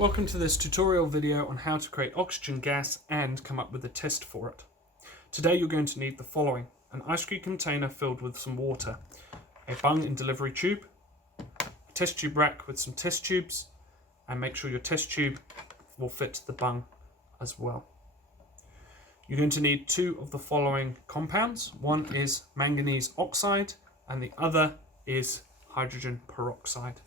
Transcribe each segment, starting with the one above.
Welcome to this tutorial video on how to create oxygen gas and come up with a test for it. Today you're going to need the following: an ice cream container filled with some water, a bung and delivery tube, a test tube rack with some test tubes, and make sure your test tube will fit the bung as well. You're going to need two of the following compounds. One is manganese oxide and the other is hydrogen peroxide.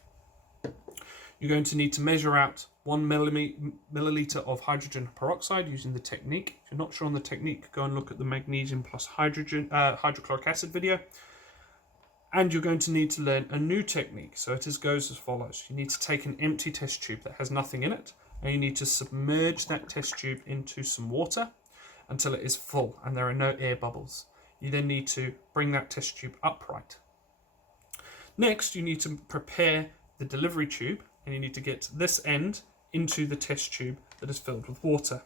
You're going to need to measure out 1 milliliter of hydrogen peroxide using the technique. If you're not sure on the technique, go and look at the magnesium plus hydrochloric acid video. And you're going to need to learn a new technique. So it goes as follows. You need to take an empty test tube that has nothing in it, and you need to submerge that test tube into some water until it is full and there are no air bubbles. You then need to bring that test tube upright. Next, you need to prepare the delivery tube, and you need to get this end into the test tube that is filled with water.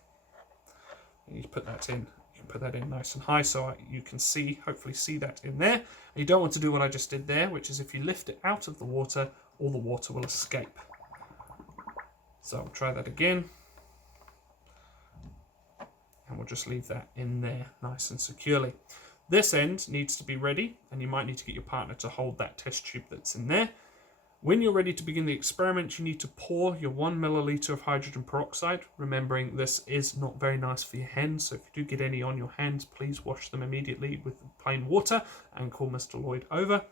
You need to put that in. You can put that in nice and high so you can hopefully see that in there. And you don't want to do what I just did there, which is if you lift it out of the water, all the water will escape. So I'll try that again. And we'll just leave that in there nice and securely. This end needs to be ready, and you might need to get your partner to hold that test tube that's in there. When you're ready to begin the experiment, you need to pour your 1 milliliter of hydrogen peroxide, remembering this is not very nice for your hands, so if you do get any on your hands, please wash them immediately with plain water and call Mr. Lloyd over.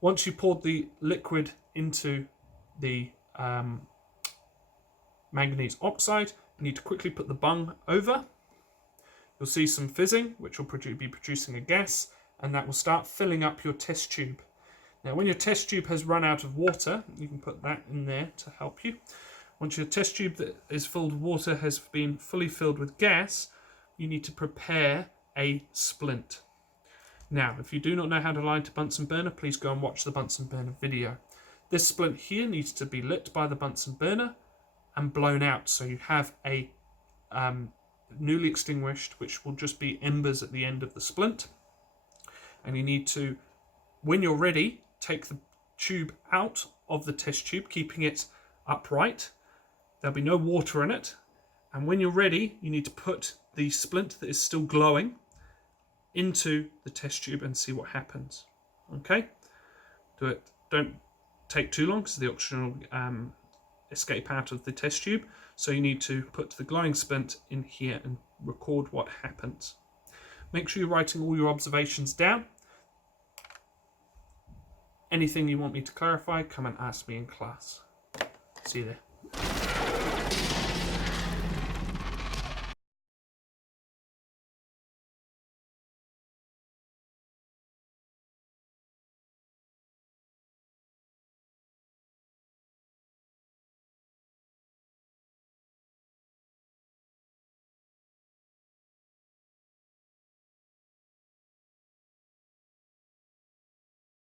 Once you poured the liquid into the manganese oxide, you need to quickly put the bung over. You'll see some fizzing, which will be producing a gas, and that will start filling up your test tube. Now, when your test tube has run out of water, you can put that in there to help you. Once your test tube that is filled with water has been fully filled with gas, you need to prepare a splint. Now, if you do not know how to light a Bunsen burner, please go and watch the Bunsen burner video. This splint here needs to be lit by the Bunsen burner and blown out, so you have a newly extinguished, which will just be embers at the end of the splint. And you need to, when you're ready, take the tube out of the test tube, keeping it upright. There'll be no water in it. And when you're ready, you need to put the splint that is still glowing into the test tube and see what happens. Okay? Don't take too long because the oxygen will escape out of the test tube. So you need to put the glowing splint in here and record what happens. Make sure you're writing all your observations down. Anything you want me to clarify, come and ask me in class. See you there.